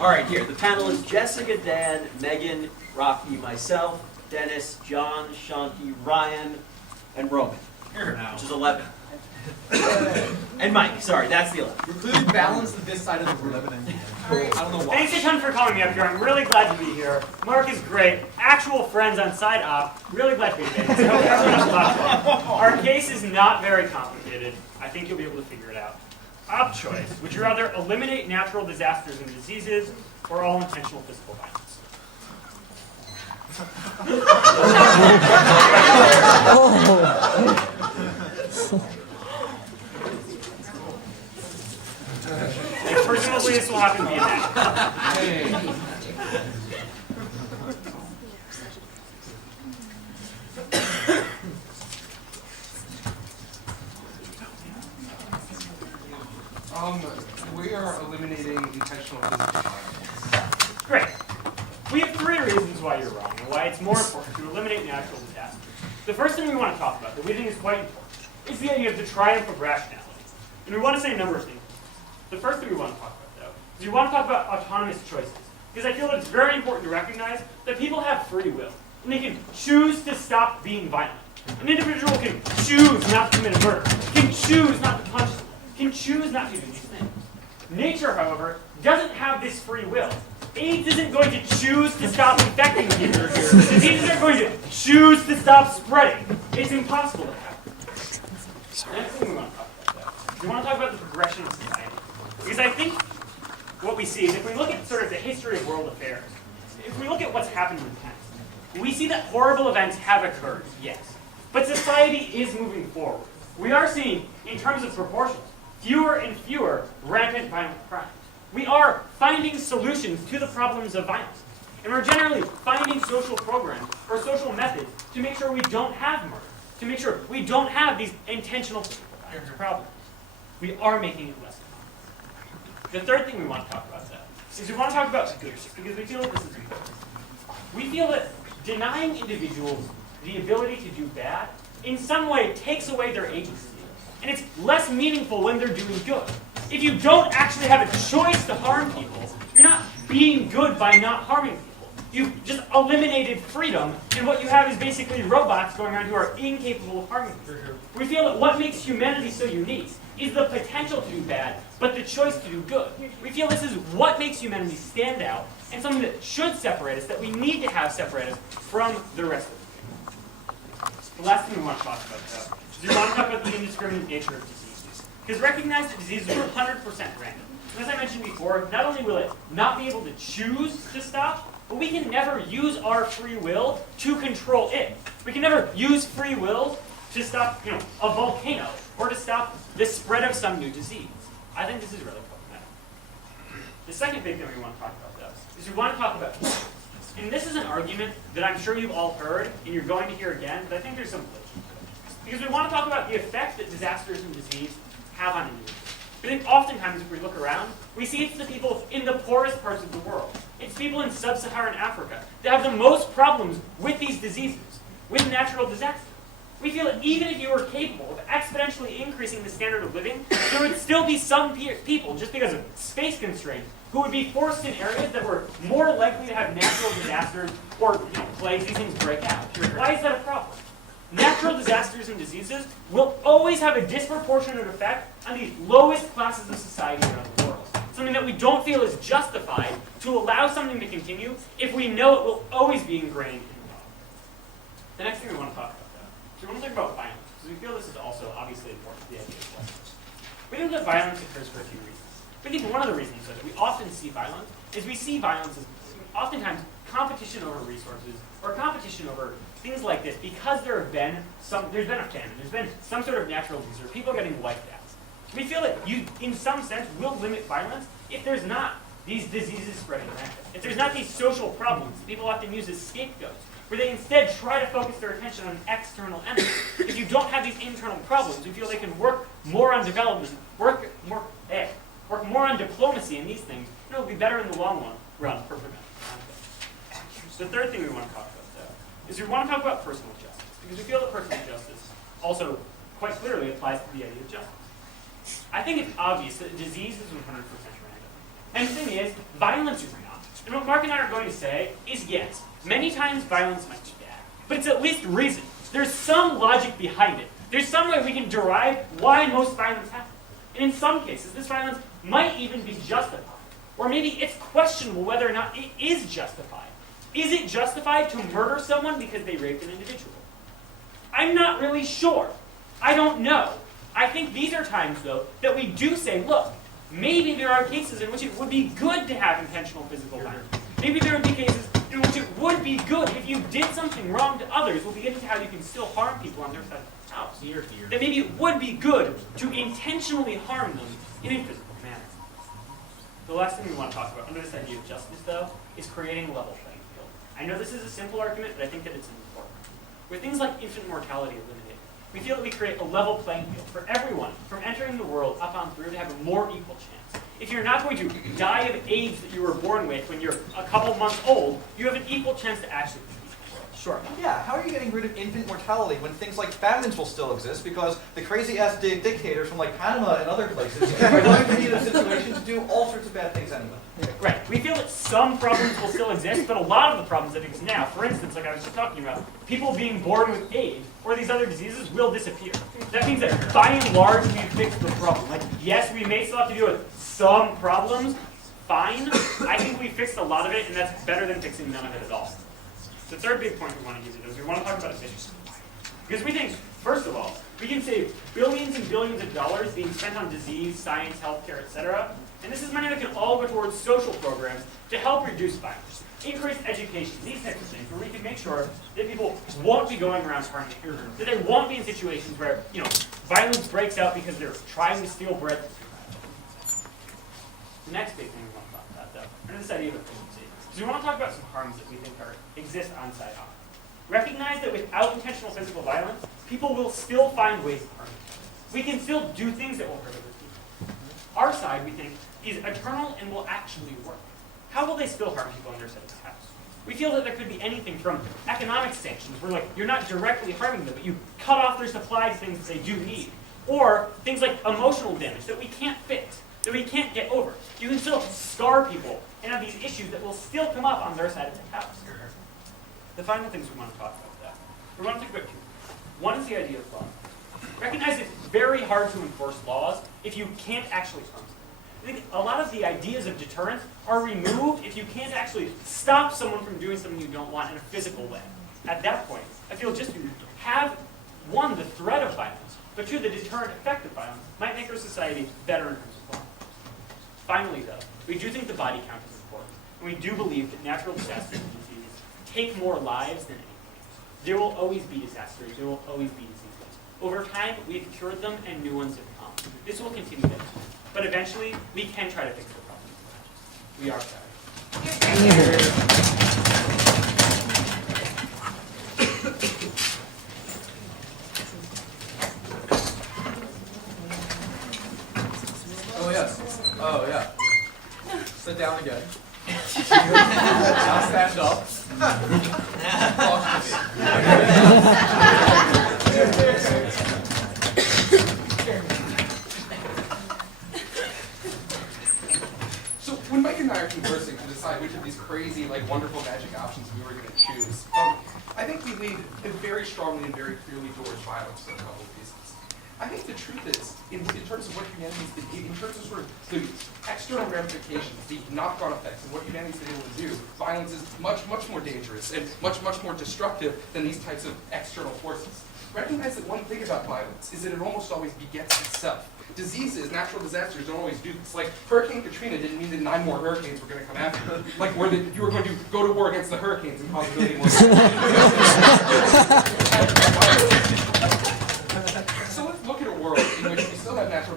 All right, here, the panel is Jessica, Dan, Megan, Rocky, myself, Dennis, John, Shanti, Ryan, and Roman, which is 11. And Mike, sorry, that's the 11. We're clearly balanced at this side of the room. I don't know why. Thanks a ton for calling me up here. I'm really glad to be here. Mark is great. Actual friends on side op. Really glad to be here. So everyone else loves it. Our case is not very complicated. I think you'll be able to figure it out. Op choice. Would you rather eliminate natural disasters and diseases or all intentional physical violence? And presumably this will happen via that. We are eliminating intentional physical violence. Great. We have 3 reasons why you're wrong and why it's more important to eliminate natural disasters. The first thing we want to talk about that we think is quite important is the idea of the triumph of rationality. And we want to say a number of things. The first thing we want to talk about, though, is we want to talk about autonomous choices. Because I feel that it's very important to recognize that people have free will. And they can choose to stop being violent. An individual can choose not to commit a murder, can choose not to punch someone, can choose not to do these things. Nature, however, doesn't have this free will. AIDS isn't going to choose to stop infecting people. Diseases are going to choose to stop spreading. It's impossible to happen. The next thing we want to talk about, though, is we want to talk about the progression of society. Because I think what we see is if we look at sort of the history of world affairs, if we look at what's happened in the past, we see that horrible events have occurred, yes. But society is moving forward. We are seeing, in terms of proportions, fewer and fewer rampant violent crimes. We are finding solutions to the problems of violence. And we're generally finding social programs or social methods to make sure we don't have murder, to make sure we don't have these intentional problems. We are making it less common. The third thing we want to talk about, though, is we want to talk about leadership, because we feel that this is important. We feel that denying individuals the ability to do bad in some way takes away their agency. And it's less meaningful when they're doing good. If you don't actually have a choice to harm people, you're not being good by not harming people. You've just eliminated freedom, and what you have is basically robots going around who are incapable of harming people. We feel that what makes humanity so unique is the potential to do bad, but the choice to do good. We feel this is what makes humanity stand out, and something that should separate us, that we need to have separate us from the rest of the people. The last thing we want to talk about, though, is we want to talk about the indiscriminate nature of diseases. Because recognize that diseases are 100% random. And as I mentioned before, not only will it not be able to choose to stop, but we can never use our free will to control it. We can never use free will to stop, a volcano or to stop the spread of some new disease. I think this is really problematic. The second big thing we want to talk about, though, is we want to talk about choice. And this is an argument that I'm sure you've all heard and you're going to hear again, but I think there's some validity to it. Because we want to talk about the effect that disasters and disease have on individuals. I think oftentimes if we look around, we see it's the people in the poorest parts of the world. It's people in sub-Saharan Africa that have the most problems with these diseases, with natural disasters. We feel that even if you were capable of exponentially increasing the standard of living, there would still be some people, just because of space constraints, who would be forced in areas that were more likely to have natural disasters or plagues, these things break out. Why is that a problem? Natural disasters and diseases will always have a disproportionate effect on the lowest classes of society around the world. Something that we don't feel is justified to allow something to continue if we know it will always be ingrained in the law. The next thing we want to talk about, though, is we want to talk about violence, because we feel this is also obviously important to the idea of justice. We think that violence occurs for a few reasons. I think one of the reasons that we often see violence is we see violence as oftentimes competition over resources or competition over things like this because there's been a famine, there's been some sort of natural disaster, people getting wiped out. We feel that you, in some sense, will limit violence if there's not these diseases spreading rampant. If there's not these social problems that people often use as scapegoats, where they instead try to focus their attention on external enemies. If you don't have these internal problems, we feel they can work more on development, work more on diplomacy and these things, and it'll be better in the long run for preventing conflict. The third thing we want to talk about, though, is we want to talk about personal justice, because we feel that personal justice also quite clearly applies to the idea of justice. I I think it's obvious that disease is 100% random. And the thing is, violence is not. And what Mark and I are going to say is yes, many times violence might be bad, but it's at least reasoned. There's some logic behind it. There's some way we can derive why most violence happens. And in some cases, this violence might even be justified. Or maybe it's questionable whether or not it is justified. Is it justified to murder someone because they raped an individual? I'm not really sure. I don't know. I think these are times, though, that we do say, look, maybe there are cases in which it would be good to have intentional physical violence. Maybe there would be cases in which it would be good if you did something wrong to others. We'll be getting to how you can still harm people on their side of the house. That maybe it would be good to intentionally harm them in a physical manner. The last thing we want to talk about under this idea of justice, though, is creating a level playing field. I know this is a simple argument, but I think that it's important. With things like infant mortality eliminated, we feel that we create a level playing field for everyone from entering the world up on through to have a more equal chance. If you're not going to die of AIDS that you were born with when you're a couple months old, you have an equal chance to actually compete in the world. Sure. Yeah, how are you getting rid of infant mortality when things like famines will still exist because the crazy-ass dictators from like Panama and other places are going to be in a situation to do all sorts of bad things anyway? Right. We feel that some problems will still exist, but a lot of the problems that exist now, for instance, like I was just talking about, people being born with AIDS or these other diseases will disappear. That means that by and large, we've fixed the problem. Like, yes, we may still have to deal with some problems. Fine. I think we fixed a lot of it, and that's better than fixing none of it at all. The third big point we want to use it is we want to talk about efficiency. Because we think, first of all, we can save billions and billions of dollars being spent on disease, science, healthcare, etc. And this is money that can all go towards social programs to help reduce violence, increase education, these types of things, where we can make sure that people won't be going around harming others, that they won't be in situations where, violence breaks out because they're trying to steal bread. The next big thing we want to talk about, though, and this idea of efficiency, is we want to talk about some harms that we think exist on site off. Recognize that without intentional physical violence, people will still find ways of harming each other. We can still do things that will hurt other people. Our side, we think, is eternal and will actually work. How will they still harm people on their side of the house? We feel that there could be anything from economic sanctions, where you're not directly harming them, but you cut off their supply of things that they do need. Or things like emotional damage that we can't fix, that we can't get over. You can still scar people and have these issues that will still come up on their side of the house. The final things we want to talk about that. We want to talk about two. One is the idea of law. Recognize it's very hard to enforce laws if you can't actually harm someone. I think a lot of the ideas of deterrence are removed if you can't actually stop someone from doing something you don't want in a physical way. At that point, I feel just to have, one, the threat of violence, but two, the deterrent effect of violence might make our society better in terms of law. Finally, though, we do think the body count is important, and we do believe that natural disasters and diseases take more lives than anything else. There will always be disasters. There will always be diseases. Over time, we've cured them, and new ones have come. This will continue to happen. But eventually, we can try to fix the problem. We are sorry. Oh, yes. Oh, yeah. Sit down again. Now stand up. So when Mike and I are conversing to decide which of these crazy, wonderful magic options we were going to choose, I think we lead very strongly and very clearly towards violence for a couple of reasons. I think the truth is, in terms of what humanity's been, in terms of sort of the external ramifications, the knock-on effects, and what humanity's been able to do, violence is much, much more dangerous and much, much more destructive than these types of external forces. Recognize that one thing about violence is that it almost always begets itself. Diseases, natural disasters don't always do this. Like Hurricane Katrina didn't mean that 9 more hurricanes were going to come after you. Or that you were going to go to war against the hurricanes and cause a million more. So let's look at a world in which we still have natural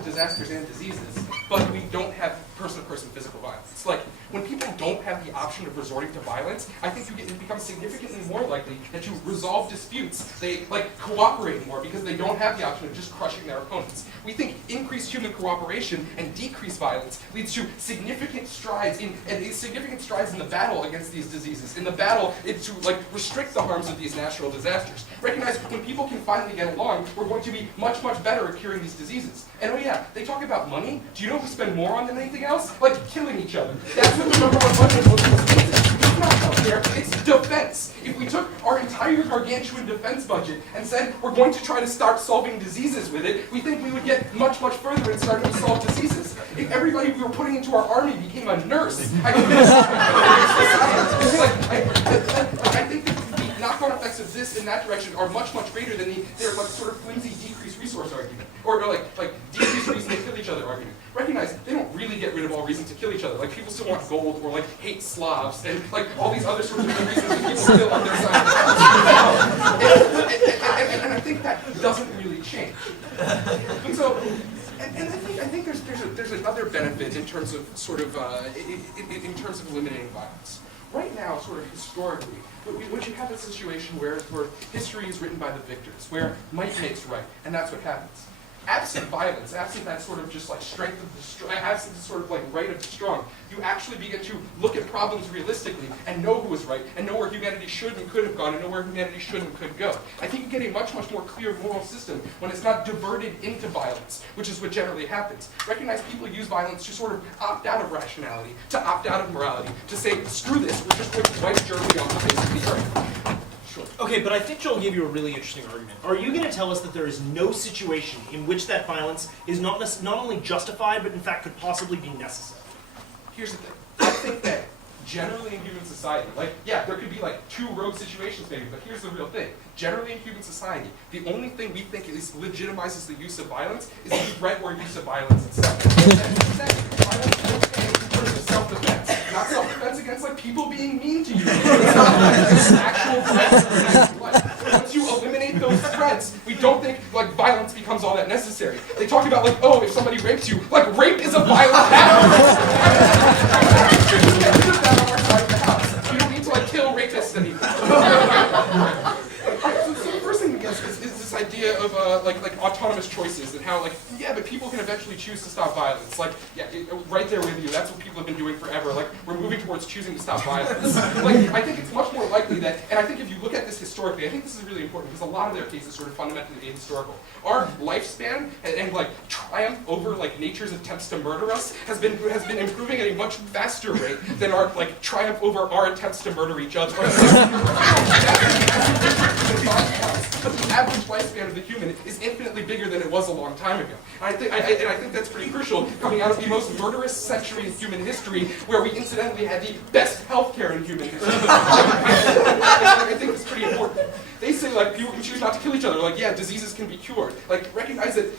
disasters and diseases, but we don't have person-to-person physical violence. Like, when people don't have the option of resorting to violence, I think it becomes significantly more likely that you resolve disputes. They, like, cooperate more because they don't have the option of just crushing their opponents. We think increased human cooperation and decreased violence leads to significant strides in the battle against these diseases, in the battle to, like, restrict the harms of these natural disasters. Recognize when people can finally get along, we're going to be much, much better at curing these diseases. And oh yeah, they talk about money. Do you know who we spend more on than anything else? Like killing each other. That's what the number one budget most of us is. It's not healthcare, it's defense. If we took our entire gargantuan defense budget and said we're going to try to start solving diseases with it, we think we would get much, much further in starting to solve diseases. If everybody we were putting into our army became a nurse, I think that the knock-on effects of this in that direction are much, much greater than their like sort of flimsy decreased resource argument, or like decreased reason to kill each other argument. Recognize they don't really get rid of all reasons to kill each other. Like people still want gold, or like hate Slavs, and like all these other sorts of reasons that people still on their side. And I think that doesn't really change. And so. And I think there's another benefit in terms of sort of in terms of eliminating violence. Right now, sort of historically, what you have is a situation where history is written by the victors, where might makes right, and that's what happens. Absent violence, absent that sort of just like strength of the strong, absent the sort of like right of the strong, you actually begin to look at problems realistically and know who is right, and know where humanity should and could have gone, and know where humanity should and could go. I think you get a much, much more clear moral system when it's not diverted into violence, which is what generally happens. Recognize people use violence to sort of opt out of rationality, to opt out of morality, to say, screw this, we're just going to wipe Germany off the face of the earth. Sure. Okay, but I think Joel gave you a really interesting argument. Are you going to tell us that there is no situation in which that violence is not only justified, but in fact could possibly be necessary? Here's the thing. I think that generally in human society, like, yeah, there could be like two rogue situations maybe, but here's the real thing. Generally in human society, the only thing we think legitimizes the use of violence is the threat or use of violence itself. Violence is okay in terms of self-defense. Not self-defense against like people being mean to you. It's actual threats. Once you eliminate those threats, we don't think like violence becomes all that necessary. They talk about like, oh, if somebody rapes you, like rape is a violent act. You don't need to like kill rapists anymore. So the first thing is this idea of like autonomous choices and how like yeah, but people can eventually choose to stop violence. Like yeah, right there with you. That's what people have been doing forever. Like we're moving towards choosing to stop violence. Like I think it's much more likely that, and I think if you look at this historically, I think this is really important because a lot of their cases sort of fundamentally ahistorical. Our lifespan and like triumph over like nature's attempts to murder us has been improving at a much faster rate than our like triumph over our attempts to murder each other. But the average lifespan of the human is infinitely bigger than it was a long time ago. And I think that's pretty crucial coming out of the most murderous century in human history, where we incidentally had the best healthcare in human history. I think it's pretty important. They say like people can choose not to kill each other. Like yeah, diseases can be cured. Like recognize that,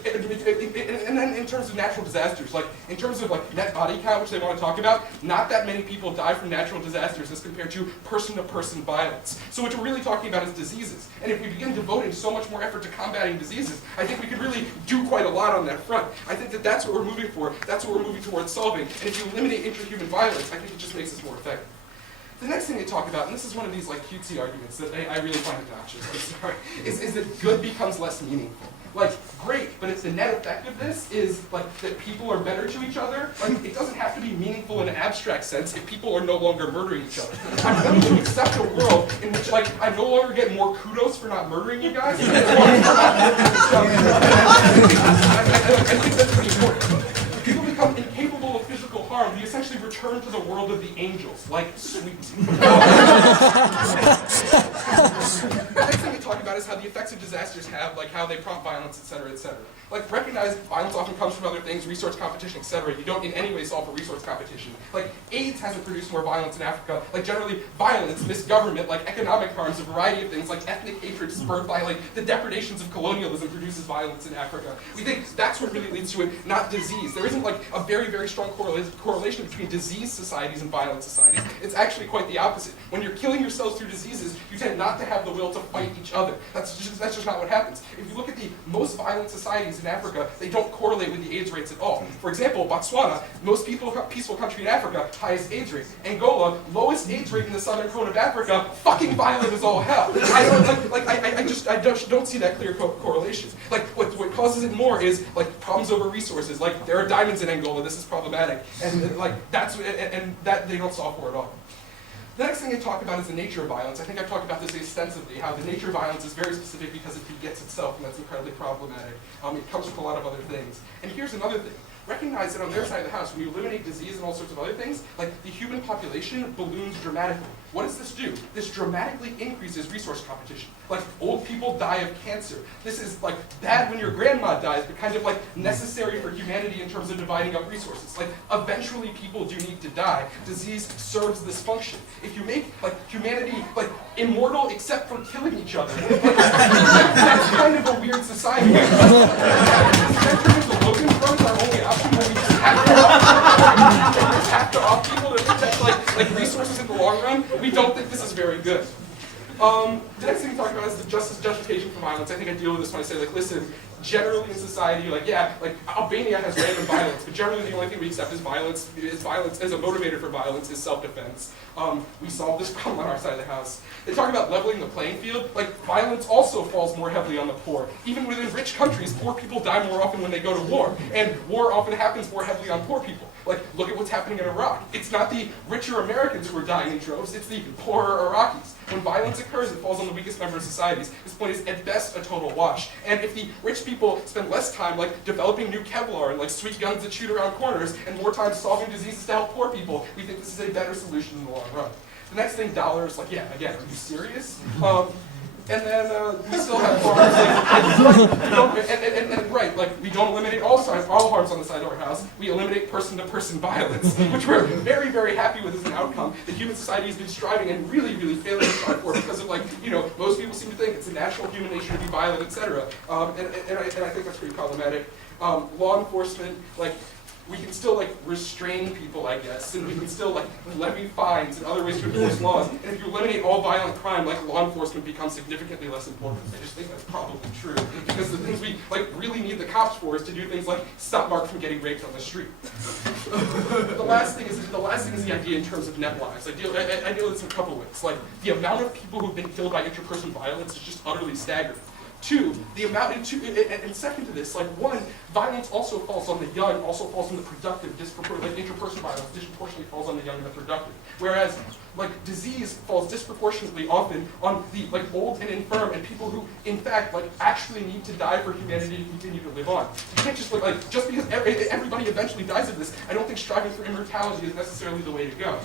and then in terms of natural disasters, like in terms of like net body count, which they want to talk about, not that many people die from natural disasters as compared to person-to-person violence. So what we're really talking about is diseases. And if we begin devoting so much more effort to combating diseases, I think we could really do quite a lot on that front. I think that that's what we're moving for. That's what we're moving towards solving. And if you eliminate intrahuman violence, I think it just makes us more effective. The next thing they talk about, and this is one of these like cutesy arguments that I really find obnoxious, I'm sorry, is that good becomes less meaningful. Like, great, but if the net effect of this is like that people are better to each other, like it doesn't have to be meaningful in an abstract sense if people are no longer murdering each other. I'm going to accept a world in which like I no longer get more kudos for not murdering you guys. I think that's pretty important. People become incapable of physical harm, we essentially return to the world of the angels, like sweet. The next thing we talk about is how the effects of disasters have, like how they prompt violence, et cetera, et cetera. Like recognize violence often comes from other things, resource competition, et cetera. You don't in any way solve for resource competition. Like AIDS hasn't produced more violence in Africa. Like generally violence, misgovernment, like economic harms, a variety of things, like ethnic hatred spurred by like the depredations of colonialism produces violence in Africa. We think that's what really leads to it, not disease. There isn't like a very, very strong correlation between disease societies and violent societies. It's actually quite the opposite. When you're killing yourselves through diseases, you tend not to have the will to fight each other. That's just not what happens. If you look at the most violent societies in Africa, they don't correlate with the AIDS rates at all. For example, Botswana, most peaceful country in Africa, highest AIDS rate. Angola, lowest AIDS rate in the southern cone of Africa, fucking violent as all hell. I just don't see that clear correlation. Like, what causes it more is, like, problems over resources. Like, there are diamonds in Angola, this is problematic. And, like, that they don't solve for at all. The next thing I talk about is the nature of violence. I think I've talked about this extensively, how the nature of violence is very specific because it begets itself, and that's incredibly problematic. It comes with a lot of other things. And here's another thing. Recognize that on their side of the house, when you eliminate disease and all sorts of other things, like the human population balloons dramatically. What does this do? This dramatically increases resource competition. Like, old people die of cancer. This is like bad when your grandma dies, but kind of like necessary for humanity in terms of dividing up resources. Like, eventually people do need to die. Disease serves this function. If you make like humanity like immortal except for killing each other, like, that's kind of a weird society. The Logan Front are only option where we just have to off people to protect like resources in the long run. We don't think this is very good. The next thing to talk about is the justification for violence. I think I deal with this when I say, like, listen, generally in society, like, yeah, like Albania has random violence, but generally the only thing we accept is violence as a motivator for violence is self-defense. We solve this problem on our side of the house. They talk about leveling the playing field. Like, violence also falls more heavily on the poor. Even within rich countries, poor people die more often when they go to war, and war often happens more heavily on poor people. Like, look at what's happening in Iraq. It's not the richer Americans who are dying in droves, it's the poorer Iraqis. When violence occurs, it falls on the weakest member of societies. This point is, at best, a total wash. And if the rich people spend less time, like, developing new Kevlar and, like, sweet guns that shoot around corners, and more time solving diseases to help poor people, we think this is a better solution in the long run. The next thing, dollars, like, yeah, again, are you serious? And then we still have farms, right, like, we don't eliminate all harms on the side of our house. We eliminate person-to-person violence, which we're very, very happy with as an outcome that human society has been striving and really, really failing to strive for because of, like, you know, most people seem to think it's a natural human nature to be violent, etc. And I think that's pretty problematic. Law enforcement, like, we can still, like, restrain people, I guess, and we can still, like, levy fines and other ways to enforce laws. And if you eliminate all violent crime, like, law enforcement becomes significantly less important. I just think that's probably true, because the things we, like, really need the cops for is to do things like stop Mark from getting raped on the street. The last thing is the idea in terms of net lives. I deal with this in a couple ways. Like, the amount of people who've been killed by interpersonal violence is just utterly staggering. Two, the amount, and second to this, like, one, violence also falls on the young, also falls on the productive, like, interpersonal violence disproportionately falls on the young and the productive. Whereas, like, disease falls disproportionately often on the, like, old and infirm and people who, in fact, like, actually need to die for humanity to continue to live on. You can't just, like, just because everybody eventually dies of this, I don't think striving for immortality is necessarily the way to go.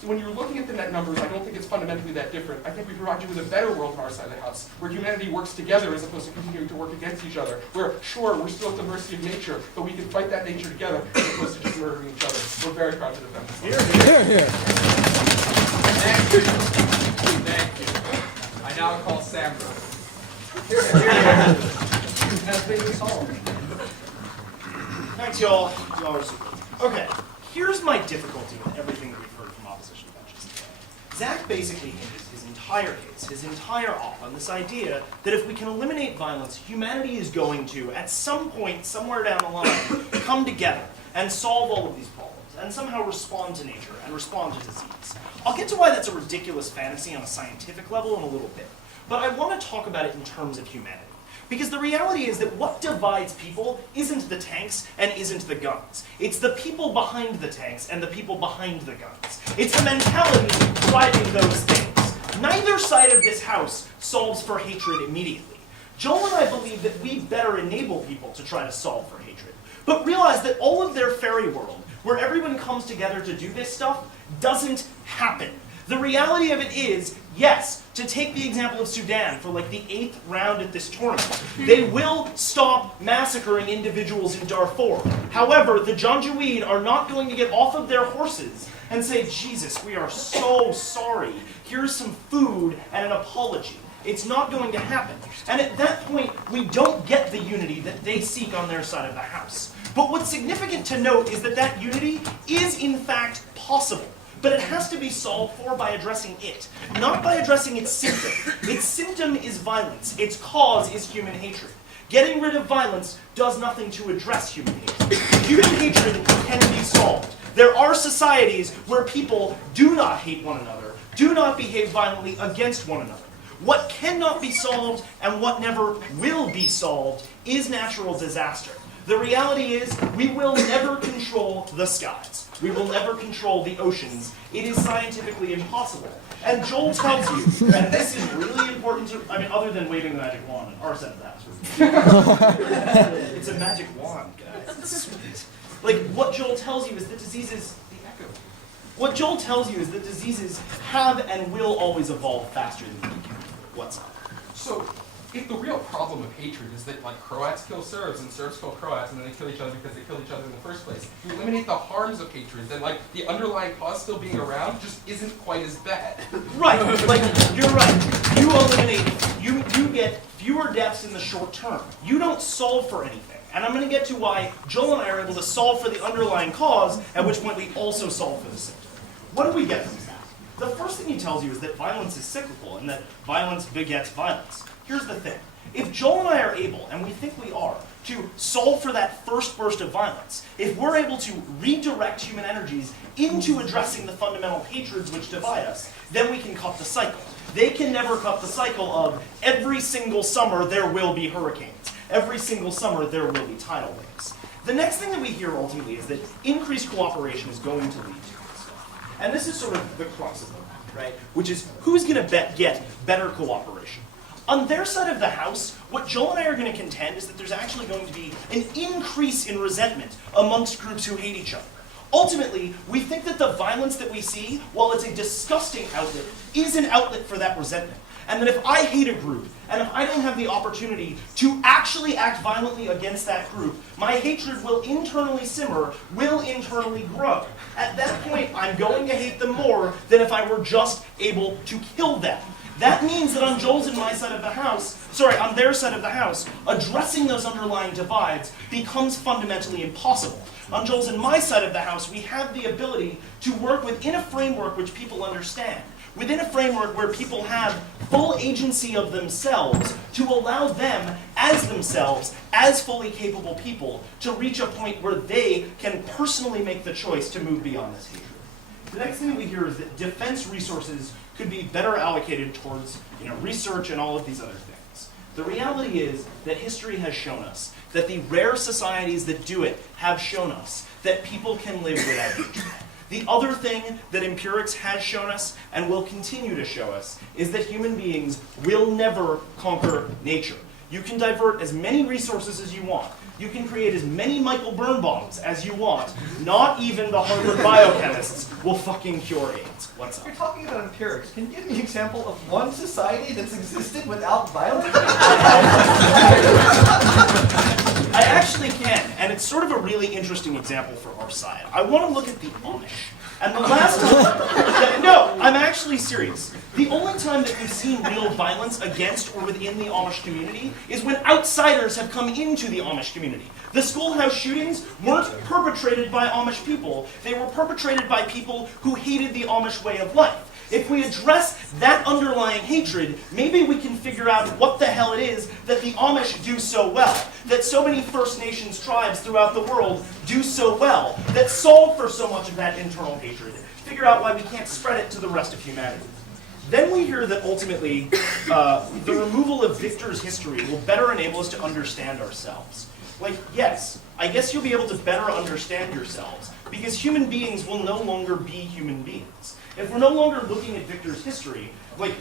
So when you're looking at the net numbers, I don't think it's fundamentally that different. I think we provide you with a better world on our side of the house, where humanity works together as opposed to continuing to work against each other. Where, sure, we're still at the mercy of nature, but we can fight that nature together as opposed to just murdering each other. We're very proud to defend this. Here. Thank you. I now call Samburg. Has been solved. Thanks, y'all. Y'all are super. Okay, here's my difficulty with everything that we've heard from opposition benches today. Zach basically hinges his entire case, his entire op, on this idea that if we can eliminate violence, humanity is going to, at some point, somewhere down the line, come together and solve all of these problems, and somehow respond to nature and respond to disease. I'll get to why that's a ridiculous fantasy on a scientific level in a little bit, but I want to talk about it in terms of humanity. Because the reality is that what divides people isn't the tanks and isn't the guns. It's the people behind the tanks and the people behind the guns. It's the mentality driving those things. Neither side of this house solves for hatred immediately. Joel and I believe that we better enable people to try to solve for hatred, but realize that all of their fairy world, where everyone comes together to do this stuff, doesn't happen. The reality of it is, yes, to take the example of Sudan for like the 8th round at this tournament, they will stop massacring individuals in Darfur. However, the Janjaweed are not going to get off of their horses and say, Jesus, we are so sorry. Here's some food and an apology. It's not going to happen. And at that point, we don't get the unity that they seek on their side of the house. But what's significant to note is that that unity is in fact possible. but it has to be solved for by addressing it, not by addressing its symptom. Its symptom is violence. Its cause is human hatred. Getting rid of violence does nothing to address human hatred. Human hatred can be solved. There are societies where people do not hate one another, do not behave violently against one another. What cannot be solved and what never will be solved is natural disaster. The reality is we will never control the skies. We will never control the oceans. It is scientifically impossible. And Joel tells you, and this is really important to, I mean, other than waving the magic wand on our side of the house. It's a magic wand, guys. It's sweet. Like, what Joel tells you is that diseases, the echo. What Joel tells you is that diseases have and will always evolve faster than we can. What's up? So, if the real problem of hatred is that, like, Croats kill Serbs and Serbs kill Croats and then they kill each other because they kill each other in the first place, if you eliminate the harms of hatred, then, like, the underlying cause still being around just isn't quite as bad. Right, like, you're right. You eliminate, you get fewer deaths in the short term. You don't solve for anything. And I'm going to get to why Joel and I are able to solve for the underlying cause, at which point we also solve for the symptom. What do we get from that? The first thing he tells you is that violence is cyclical and that violence begets violence. Here's the thing. If Joel and I are able, and we think we are, to solve for that first burst of violence, if we're able to redirect human energies into addressing the fundamental hatreds which divide us, then we can cut the cycle. They can never cut the cycle of every single summer there will be hurricanes. Every single summer there will be tidal waves. The next thing that we hear ultimately is that increased cooperation is going to lead to this stuff. And this is sort of the crux of the matter, right? Which is, who's going to get better cooperation? On their side of the house, what Joel and I are going to contend is that there's actually going to be an increase in resentment amongst groups who hate each other. Ultimately, we think that the violence that we see, while it's a disgusting outlet, is an outlet for that resentment. And that if I hate a group, and if I don't have the opportunity to actually act violently against that group, my hatred will internally simmer, will internally grow. At that point, I'm going to hate them more than if I were just able to kill them. That means that on Joel's and my side of the house, on their side of the house, addressing those underlying divides becomes fundamentally impossible. On Joel's and my side of the house, we have the ability to work within a framework which people understand. Within a framework where people have full agency of themselves to allow them, as fully capable people, to reach a point where they can personally make the choice to move beyond this hatred. The next thing we hear is that defense resources could be better allocated towards research and all of these other things. The reality is that history has shown us that the rare societies that do it have shown us that people can live without hatred. The other thing that empirics has shown us and will continue to show us is that human beings will never conquer nature. You can divert as many resources as you want. You can create as many Michael Birnbaums as you want. Not even the Harvard biochemists will fucking cure AIDS. What's up? You're talking about empirics. Can you give me an example of one society that's existed without violence? I actually can, and it's sort of a really interesting example for our side. I want to look at the Amish. And the last time, no, I'm actually serious. The only time that we've seen real violence against or within the Amish community is when outsiders have come into the Amish community. The schoolhouse shootings weren't perpetrated by Amish people. They were perpetrated by people who hated the Amish way of life. If we address that underlying hatred, maybe we can figure out what the hell it is that the Amish do so well, that so many First Nations tribes throughout the world do so well, that solve for so much of that internal hatred, figure out why we can't spread it to the rest of humanity. Then we hear that ultimately, the removal of Victor's history will better enable us to understand ourselves. Like, yes, I guess you'll be able to better understand yourselves, because human beings will no longer be human beings. If we're no longer looking at Victor's history,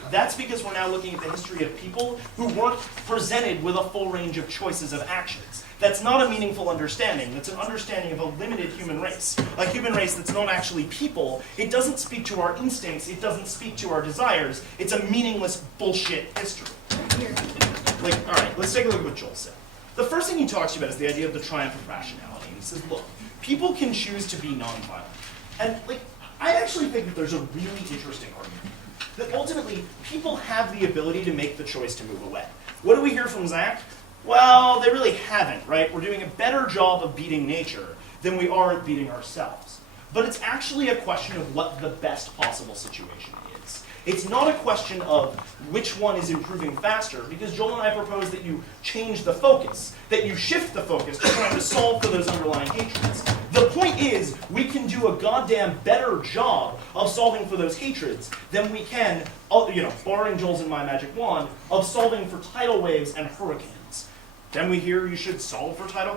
that's because we're now looking at the history of people who weren't presented with a full range of choices of actions. That's not a meaningful understanding. That's an understanding of a limited human race. A human race that's not actually people. It doesn't speak to our instincts. It doesn't speak to our desires. It's a meaningless bullshit history. All right, let's take a look at what Joel said. The first thing he talks to you about is the idea of the triumph of rationality. And he says, look, people can choose to be nonviolent. And I actually think that there's a really interesting argument that ultimately people have the ability to make the choice to move away. What do we hear from Zach? Well, they really haven't, right? We're doing a better job of beating nature than we are at beating ourselves. but it's actually a question of what the best possible situation is. It's not a question of which one is improving faster, because Joel and I propose that you change the focus, that you shift the focus to trying to solve for those underlying hatreds. The point is, we can do a goddamn better job of solving for those hatreds than we can, barring Joel's and my magic wand, of solving for tidal waves and hurricanes. Then we hear you should solve for tidal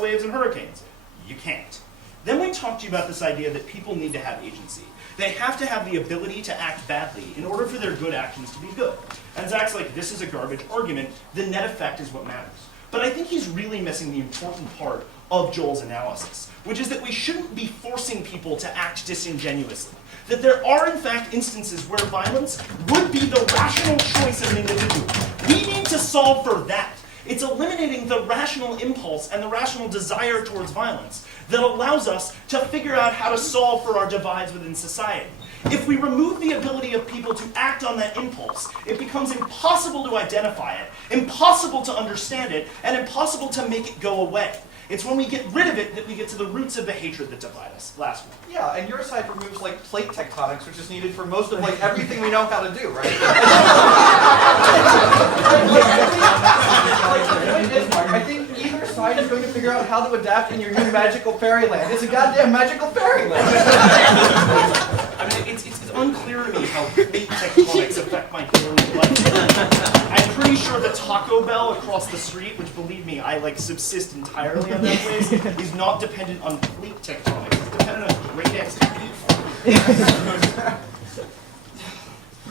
waves and hurricanes. You can't. Then we talk to you about this idea that people need to have agency. They have to have the ability to act badly in order for their good actions to be good. And Zach's like, this is a garbage argument. The net effect is what matters. But I think he's really missing the important part of Joel's analysis, which is that we shouldn't be forcing people to act disingenuously. That there are, in fact, instances where violence would be the rational choice of an individual. We need to solve for that. It's eliminating the rational impulse and the rational desire towards violence that allows us to figure out how to solve for our divides within society. If we remove the ability of people to act on that impulse, it becomes impossible to identify it, impossible to understand it, and impossible to make it go away. It's when we get rid of it that we get to the roots of the hatred that divide us. Last one. Yeah, and your side removes like plate tectonics, which is needed for most of like everything we know how to do, right? I think either side is going to figure out how to adapt in your new magical fairyland. It's a goddamn magical fairyland. I mean, it's unclear to me how plate tectonics affect my daily life. I'm pretty sure the Taco Bell across the street, which believe me, I like subsist entirely on that place, is not dependent on plate tectonics. It's dependent on great X to eat.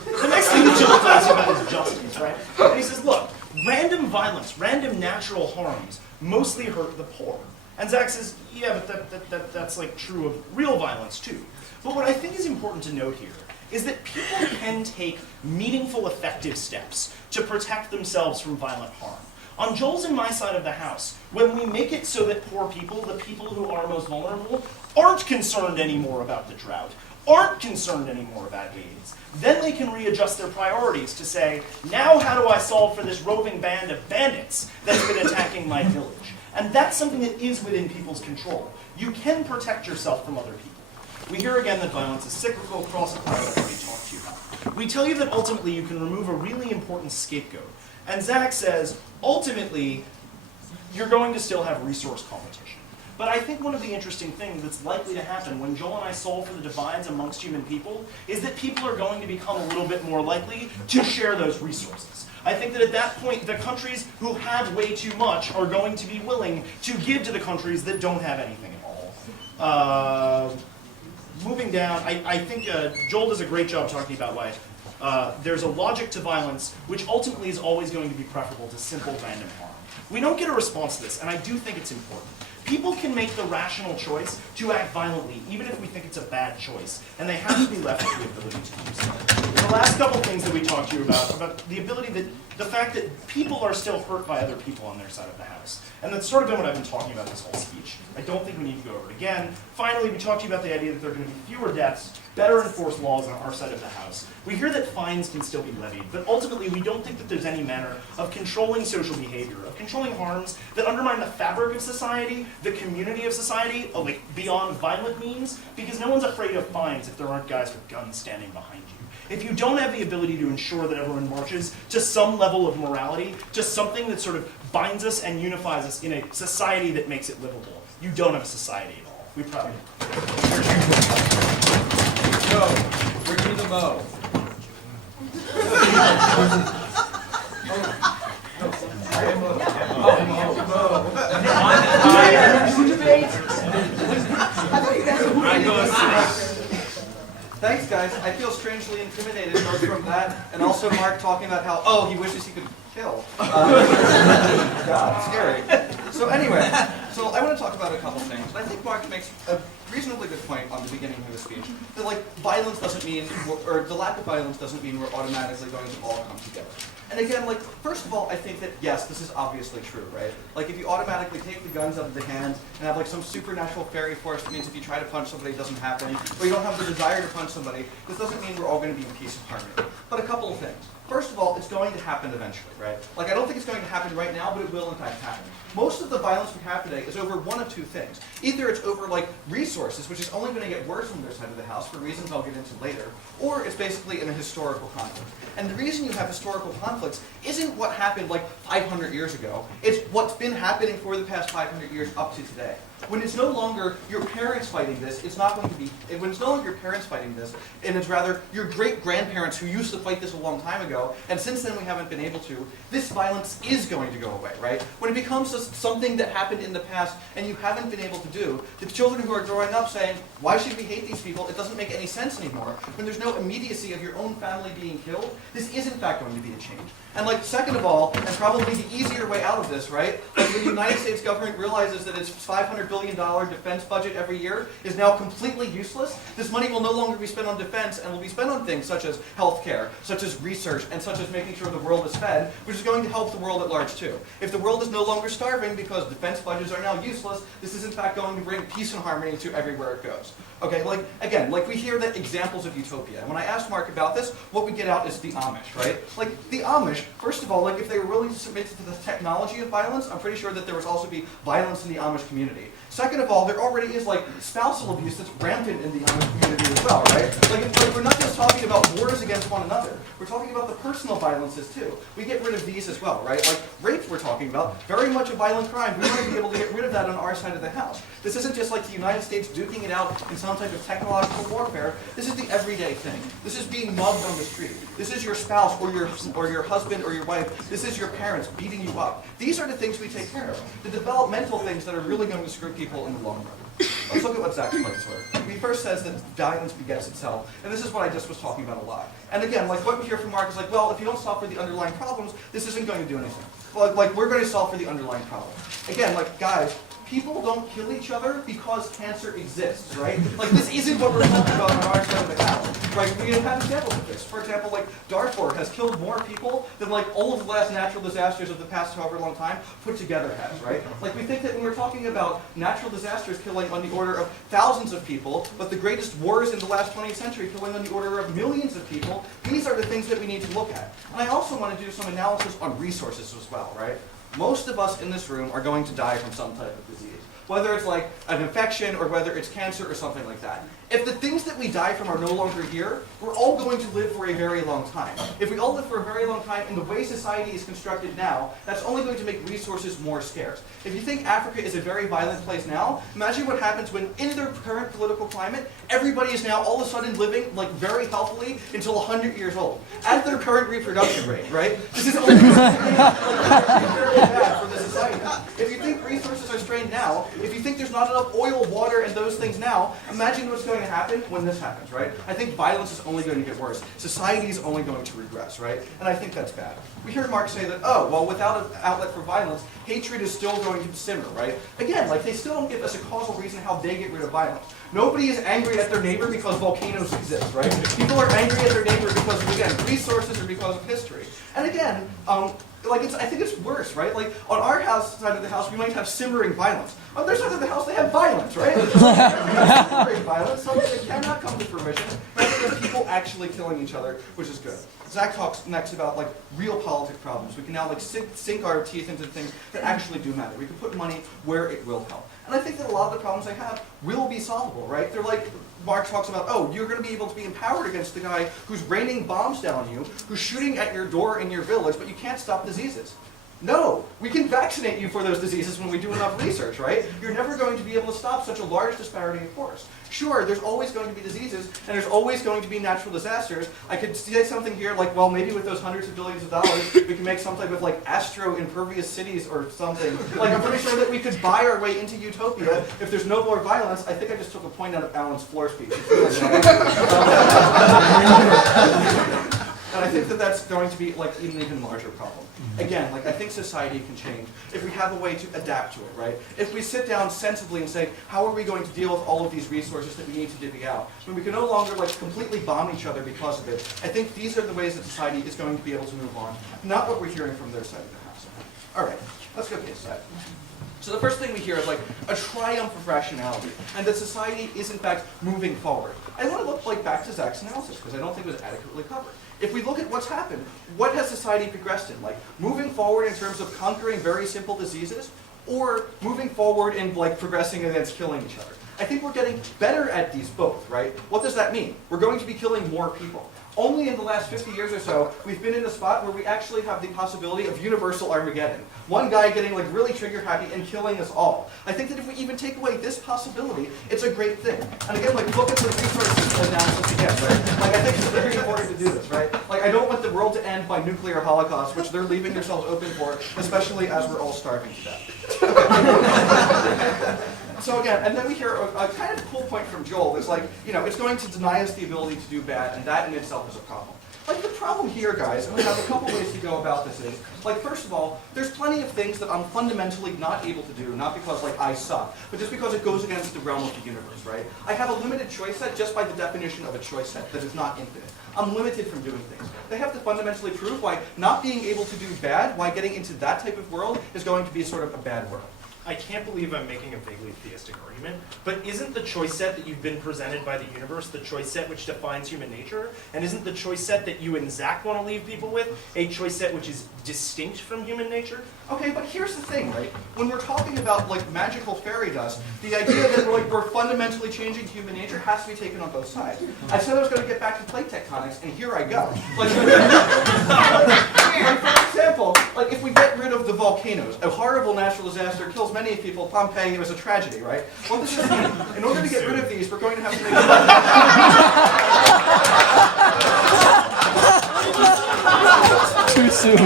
The next thing that Joel talks about is justice, right? And he says, look, random violence, random natural harms mostly hurt the poor. And Zach says, yeah, but that's like true of real violence too. But what I think is important to note here is that people can take meaningful, effective steps to protect themselves from violent harm. On Joel's and my side of the house, when we make it so that poor people, the people who are most vulnerable, aren't concerned anymore about the drought, aren't concerned anymore about AIDS, then they can readjust their priorities to say, now how do I solve for this roving band of bandits that's been attacking my village? And that's something that is within people's control. You can protect yourself from other people. We hear again that violence is cyclical, cross-apply what I've already talked to you about. We tell you that ultimately you can remove a really important scapegoat. And Zach says, ultimately, you're going to still have resource competition. But I think one of the interesting things that's likely to happen when Joel and I solve for the divides amongst human people is that people are going to become a little bit more likely to share those resources. I think that at that point, the countries who have way too much are going to be willing to give to the countries that don't have anything at all. Moving down, I think Joel does a great job talking about why there's a logic to violence which ultimately is always going to be preferable to simple random harm. We don't get a response to this, and I do think it's important. People can make the rational choice to act violently, even if we think it's a bad choice, and they have to be left with the ability to do so. The last couple things that we talked to you about the ability that, the fact that people are still hurt by other people on their side of the house. And that's sort of been what I've been talking about this whole speech. I don't think we need to go over it again. Finally, we talked to you about the idea that there are going to be fewer deaths, better enforced laws on our side of the house. We hear that fines can still be levied, but ultimately we don't think that there's any manner of controlling social behavior, of controlling harms that undermine the fabric of society, the community of society, of like beyond violent means, because no one's afraid of fines if there aren't guys with guns standing behind you. If you don't have the ability to ensure that everyone marches to some level of morality, to something that sort of binds us and unifies us in a society that makes it livable, you don't have a society at all. We probably Mo, bring me the Mo. Thanks, guys. I feel strangely intimidated both from that and also Mark talking about how, oh, he wishes he could kill. God, scary. So anyway, so I want to talk about a couple things. I think Mark makes a reasonably good point on the beginning of his speech that like violence doesn't mean, or the lack of violence doesn't mean we're automatically going to all come together. And again, like, first of all, I think that, yes, this is obviously true, right? Like, if you automatically take the guns out of the hands and have, like, some supernatural fairy force that means if you try to punch somebody, it doesn't happen, or you don't have the desire to punch somebody, this doesn't mean we're all going to be in peace and harmony. But a couple of things. First of all, it's going to happen eventually, right? Like, I don't think it's going to happen right now, but it will in fact happen. Most of the violence we have today is over one of two things. Either it's over, like, resources, which is only going to get worse on their side of the house for reasons I'll get into later, or it's basically in a historical conflict. And the reason you have historical conflicts isn't what happened, like, 500 years ago. It's what's been happening for the past 500 years up to today. When it's no longer your parents fighting this, it's not going to be, when it's no longer your parents fighting this, and it's rather your great-grandparents who used to fight this a long time ago, and since then we haven't been able to, this violence is going to go away, right? When it becomes just something that happened in the past and you haven't been able to do, the children who are growing up saying, why should we hate these people? It doesn't make any sense anymore. When there's no immediacy of your own family being killed, this is in fact going to be a change. And like, second of all, and probably the easier way out of this, right? Like when the United States government realizes that its $500 billion defense budget every year is now completely useless, this money will no longer be spent on defense and will be spent on things such as healthcare, such as research, and such as making sure the world is fed, which is going to help the world at large too. If the world is no longer starving because defense budgets are now useless, this is in fact going to bring peace and harmony to everywhere it goes. Okay, like, again, like we hear that examples of utopia. And when I asked Mark about this, what we get out is the Amish, right? Like, the Amish, first of all, like if they were willing to submit to the technology of violence, I'm pretty sure that there would also be violence in the Amish community. Second of all, there already is like spousal abuse that's rampant in the Amish community as well, right? Like we're not just talking about wars against one another. We're talking about the personal violences too. We get rid of these as well, right? Like rape we're talking about, very much a violent crime. We want to be able to get rid of that on our side of the house. This isn't just like the United States duking it out in some type of technological warfare. This is the everyday thing. This is being mugged on the street. This is your spouse or your husband or your wife. This is your parents beating you up. These are the things we take care of. The developmental things that are really going to screw people in the long run. Let's look at what Zach's points were. He first says that violence begets itself, and this is what I just was talking about a lot. And again, like what we hear from Mark is like, well, if you don't solve for the underlying problems, this isn't going to do anything. Well, like we're going to solve for the underlying problem. Again, like guys, people don't kill each other because cancer exists, right? Like this isn't what we're talking about on our side of the house, right? We have examples of this. For example, like Darfur has killed more people than like all of the last natural disasters of the past however long time put together has, right? Like we think that when we're talking about natural disasters killing on the order of thousands of people, but the greatest wars in the last 20th century killing on the order of millions of people, these are the things that we need to look at. And I also want to do some analysis on resources as well, right? Most of us in this room are going to die from some type of disease, whether it's like an infection or whether it's cancer or something like that. If the things that we die from are no longer here, we're all going to live for a very long time. If we all live for a very long time in the way society is constructed now, that's only going to make resources more scarce. If you think Africa is a very violent place now, imagine what happens when in their current political climate, everybody is now all of a sudden living like very healthily until 100 years old at their current reproduction rate, right? This is only very bad for the society. If you think resources are strained now, if you think there's not enough oil, water, and those things now, imagine what's going to happen when this happens, right? I think violence is only going to get worse. Society is only going to regress, right? And I think that's bad. We hear Mark say that, oh, well, without an outlet for violence, hatred is still going to simmer, right? Again, like they still don't give us a causal reason how they get rid of violence. Nobody is angry at their neighbor because volcanoes exist, right? People are angry at their neighbor because of, again, resources or because of history. And again, I think it's worse, right? Like, on our side of the house, we might have simmering violence. On their side of the house, they have violence, right? Simmering violence, something that cannot come to fruition, rather than people actually killing each other, which is good. Zach talks next about, like, real politic problems. We can now, like, sink our teeth into things that actually do matter. We can put money where it will help. And I think that a lot of the problems I have will be solvable, right? They're like, Mark talks about, oh, you're going to be able to be empowered against the guy who's raining bombs down on you, who's shooting at your door in your village, but you can't stop diseases. No, we can vaccinate you for those diseases when we do enough research, right? You're never going to be able to stop such a large disparity of force. Sure, there's always going to be diseases, and there's always going to be natural disasters. I could say something here like, well, maybe with those hundreds of billions of dollars, we can make some type of like astro-impervious cities or something. Like, I'm pretty sure that we could buy our way into utopia if there's no more violence. I think I just took a point out of Alan's floor speech. And I think that that's going to be like an even larger problem. Again, like I think society can change if we have a way to adapt to it, right? If we sit down sensibly and say, how are we going to deal with all of these resources that we need to divvy out? When we can no longer like completely bomb each other because of it, I think these are the ways that society is going to be able to move on, not what we're hearing from their side of the house. All right, let's go case side. So the first thing we hear is like a triumph of rationality, and that society is in fact moving forward. I want to look back to Zach's analysis because I don't think it was adequately covered. If we look at what's happened, what has society progressed in? Like moving forward in terms of conquering very simple diseases, or moving forward in progressing against killing each other? I think we're getting better at these both, right? What does that mean? We're going to be killing more people. Only in the last 50 years or so, we've been in a spot where we actually have the possibility of universal Armageddon. One guy getting really trigger happy and killing us all. I think that if we even take away this possibility, it's a great thing. And again, look at the resources analysis again, right? I think it's very important to do this, right? I don't want the world to end by nuclear holocaust, which they're leaving themselves open for, especially as we're all starving to death. So again, and then we hear a kind of cool point from Joel. It's it's going to deny us the ability to do bad, and that in itself is a problem. The problem here, guys, and we have a couple ways to go about this is, first of all, there's plenty of things that I'm fundamentally not able to do, not because, I suck, but just because it goes against the realm of the universe, right? I have a limited choice set just by the definition of a choice set that is not infinite. I'm limited from doing things. They have to fundamentally prove why not being able to do bad, why getting into that type of world is going to be sort of a bad world. I can't believe I'm making a vaguely theistic argument, but isn't the choice set that you've been presented by the universe the choice set which defines human nature? And isn't the choice set that you and Zach want to leave people with a choice set which is distinct from human nature? Okay, but here's the thing, right? When we're talking about magical fairy dust, the idea that we're fundamentally changing human nature has to be taken on both sides. I said I was going to get back to plate tectonics, and here I go. For example, if we get rid of the volcanoes, a horrible natural disaster kills many people. Pompeii was a tragedy, right? What does this mean? In order to get rid of these, we're going to have to make. Too soon.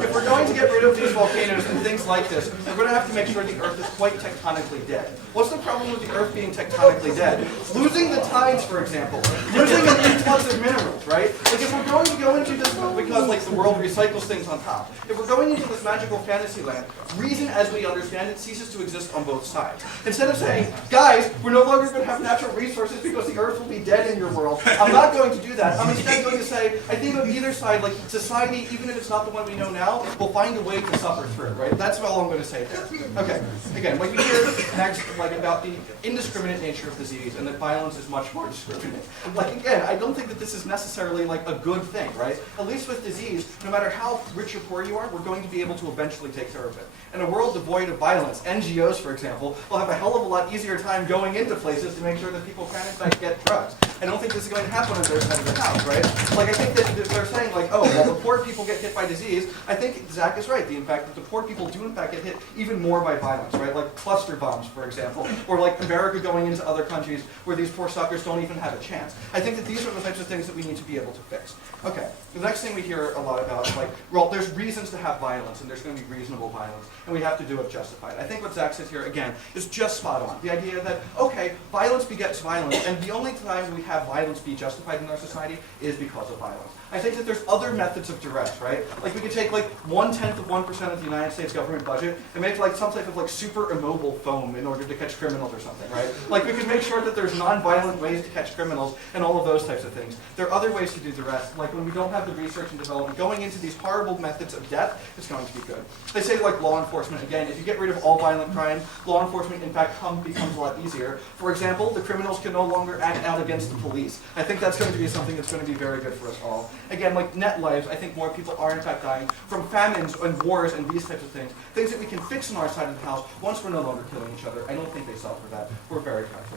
If we're going to get rid of these volcanoes and things like this, we're going to have to make sure the Earth is quite tectonically dead. What's the problem with the Earth being tectonically dead? Losing the tides, for example. Losing an influx of minerals, right? If we're going to go into this, because the world recycles things on top, if we're going into this magical fantasy land, reason as we understand it ceases to exist on both sides. Instead of saying, guys, we're no longer going to have natural resources because the Earth will be dead in your world, I'm not going to do that. I'm instead going to say, I think on either side, society, even if it's not the one we know now, will find a way to suffer through, right? That's all I'm going to say there. Okay, again, we hear next, about the indiscriminate nature of disease and that violence is much more discriminate. Again, I don't think that this is necessarily a good thing, right? At least with disease, no matter how rich or poor you are, we're going to be able to eventually take care of it. In a world devoid of violence, NGOs, for example, will have a hell of a lot easier time going into places to make sure that people can in fact get drugs. I don't think this is going to happen on their side of the house, right? I think that they're saying oh, well, the poor people get hit by disease. I think Zach is right. In fact, that the poor people do in fact get hit even more by violence, right? Cluster bombs, for example, or America going into other countries where these poor suckers don't even have a chance. I think that these are the types of things that we need to be able to fix. Okay, the next thing we hear a lot about is well, there's reasons to have violence, and there's going to be reasonable violence, and we have to do it justified. I think what Zach says here, again, is just spot on. The idea that, okay, violence begets violence, and the only time we have violence be justified in our society is because of violence. I think that there's other methods of duress, right? We could take 1/10% of the United States government budget and make some type of super immobile foam in order to catch criminals or something, right? We could make sure that there's non-violent ways to catch criminals and all of those types of things. There are other ways to do duress, when we don't have the research and development going into these horrible methods of death, it's going to be good. They say law enforcement, again, if you get rid of all violent crime, law enforcement in fact becomes a lot easier. For example, the criminals can no longer act out against the police. I think that's going to be something that's going to be very good for us all. Again, net lives, I think more people are in fact dying from famines and wars and these types of things. Things that we can fix on our side of the house once we're no longer killing each other. I don't think they suffer that. We're very thankful.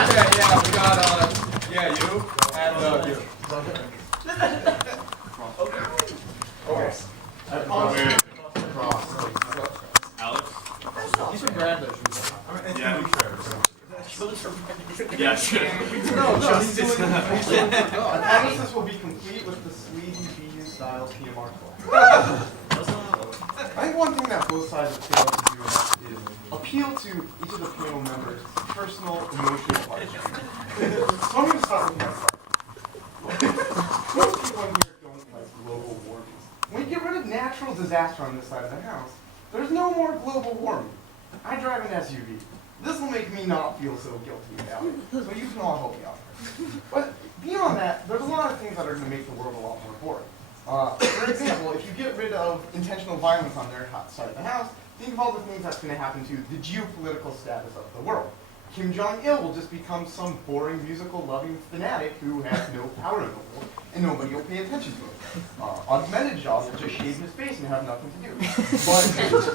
Okay, yeah, we got, you and you. Alex? He's from Brandeis. Yeah. Yes. No, he's doing Analysis will be complete with the sleazy BU-style PMR tool. I think one thing that both sides have failed to do is appeal to each of the panel members' personal emotional hardship. So I'm going to start with myself. Most people in here don't like global warming. When you get rid of natural disaster on this side of the house, There's no more global warming. I drive an SUV. This will make me not feel so guilty about it. So you can all help me out here. But beyond that, there's a lot of things that are going to make the world a lot more boring. For example, if you get rid of intentional violence on their side of the house, think of all the things that's going to happen to the geopolitical status of the world. Kim Jong-il will just become some boring musical-loving fanatic who has no power in the world, and nobody will pay attention to him. Augmented jobs will just shave his face and have nothing to do. But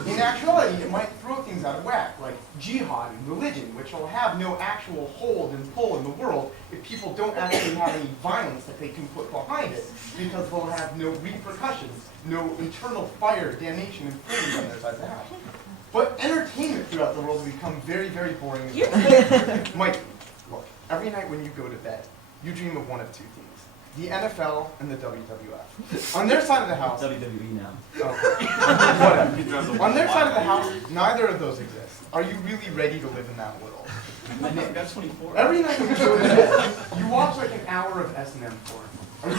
in actuality, it might throw things out of whack, like jihad and religion, which will have no actual hold and pull in the world if people don't actually have any violence that they can put behind it, because they'll have no repercussions, no internal fire, damnation, and flames on their side of the house. But entertainment throughout the world will become very, very boring as well. Mike, look, every night when you go to bed, you dream of one of two things. The NFL and the WWF. On their side of the house... WWE now. Whatever. On their side of the house, neither of those exist. Are you really ready to live in that world? That's 24. Every night when you go to bed, you watch like an hour of S&M porn. Are you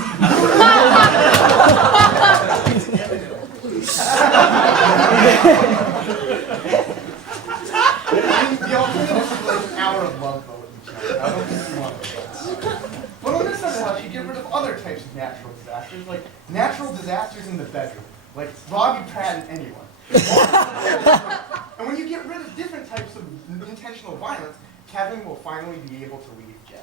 the alternative is like an hour of love boat each night. I don't think you want that. But on this side of the house, you get rid of other types of natural disasters, like natural disasters in the bedroom, like Bobby Pratt and anyone. And when you get rid of different types of intentional violence, Kevin will finally be able to leave Jess.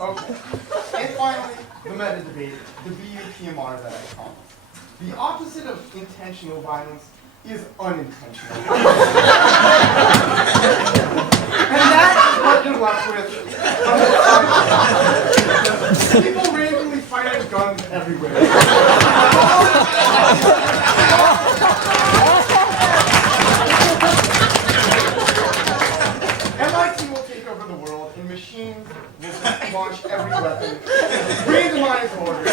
Okay. And finally, the meta debate, the BUPMR that I promised. The opposite of intentional violence is unintentional. And that's what you're left with. People randomly firing guns everywhere. MIT will take over the world, and machines will just launch every weapon. Randomized orders.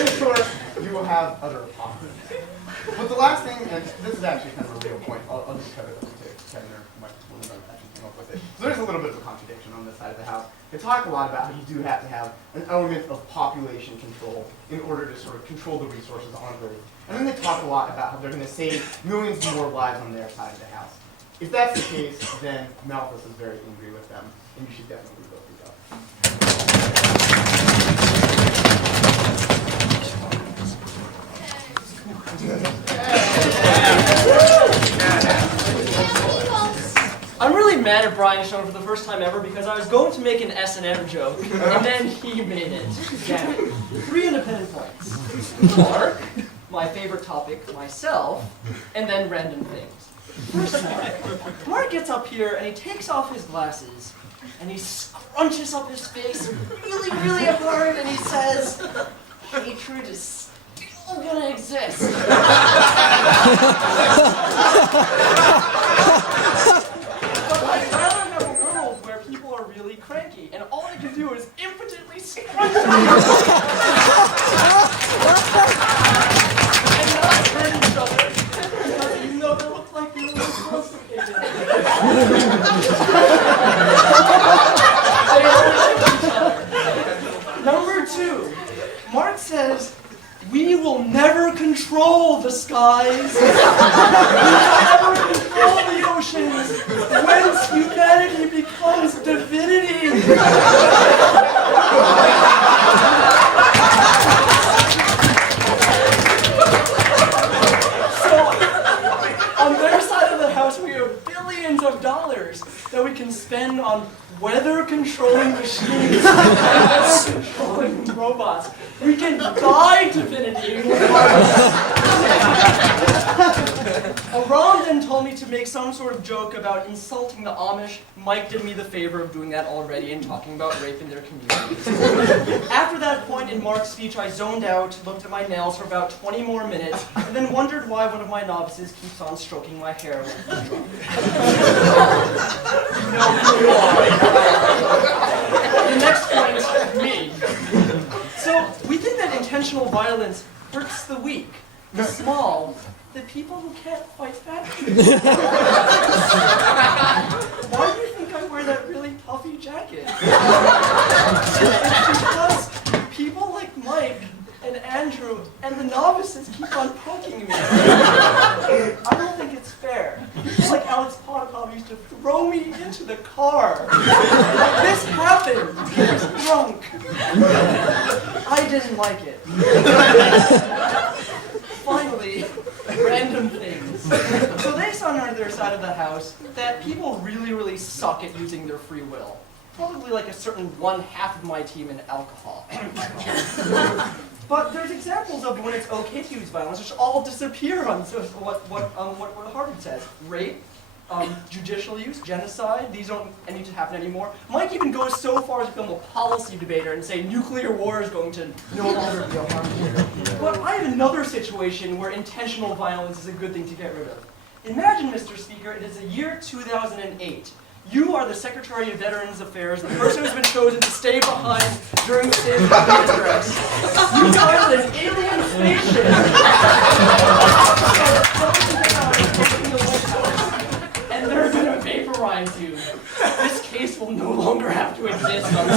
In short, you will have utter apocalypse. But the last thing, and this is actually kind of a real point, I'll just cut it up to Kevin or Mike will actually come up with it. So there's a little bit of a contradiction on this side of the house. They talk a lot about how you do have to have an element of population control in order to sort of control the resources on Earth. And then they talk a lot about how they're going to save millions more lives on their side of the house. If that's the case, then Malthus is very angry with them, and you should definitely vote for that. I'm really mad at Brian Schoen for the first time ever because I was going to make an S&M joke, and then he made it. Yeah. 3 independent points. Mark, my favorite topic, myself, and then random things. First, Mark gets up here and he takes off his glasses and he scrunches up his face really, really hard and he says, hatred is still gonna exist. But I'd rather have a world where people are really cranky and all they can do is impotently scrunch and not hurt each other. Because even though they look like they're really close to each other. They hurt each other. Number 2, Mark says, we will never control the skies. We will never control the oceans. Whence humanity becomes divinity. So, on their side of the house, we have billions of dollars that we can spend on weather-controlling machines and weather-controlling robots. We can buy divinity. Aram then told me to make some sort of joke about insulting the Amish. Mike did me the favor of doing that already and talking about rape in their communities. After that point in Mark's speech, I zoned out, looked at my nails for about 20 more minutes, and then wondered why one of my novices keeps on stroking my hair when I'm drunk. You know who you are. The next point, me. So, we think that intentional violence hurts the weak, the small, the people who can't fight back. Why do you think I wear that really puffy jacket? It's because people like Mike and Andrew and the novices keep on poking me. I don't think it's fair. People like Alex Potapov used to throw me into the car. This happened. He was drunk. I didn't like it. Finally, random things. So they saw on their side of the house that people really, really suck at using their free will. Probably like a certain 1/2 of my team in alcohol. But there's examples of when it's okay to use violence, which all disappear on what Harvard says. Rape, judicial use, genocide, these don't need to happen anymore. Mike even goes so far as to become a policy debater and say nuclear war is going to no longer be a harm. But I have another situation where intentional violence is a good thing to get rid of. Imagine, Mr. Speaker, it is the year 2008. You are the Secretary of Veterans Affairs, the person who's been chosen to stay behind during the state of distress. You find an alien spaceship. And they're going to vaporize you. This case will no longer have to exist on the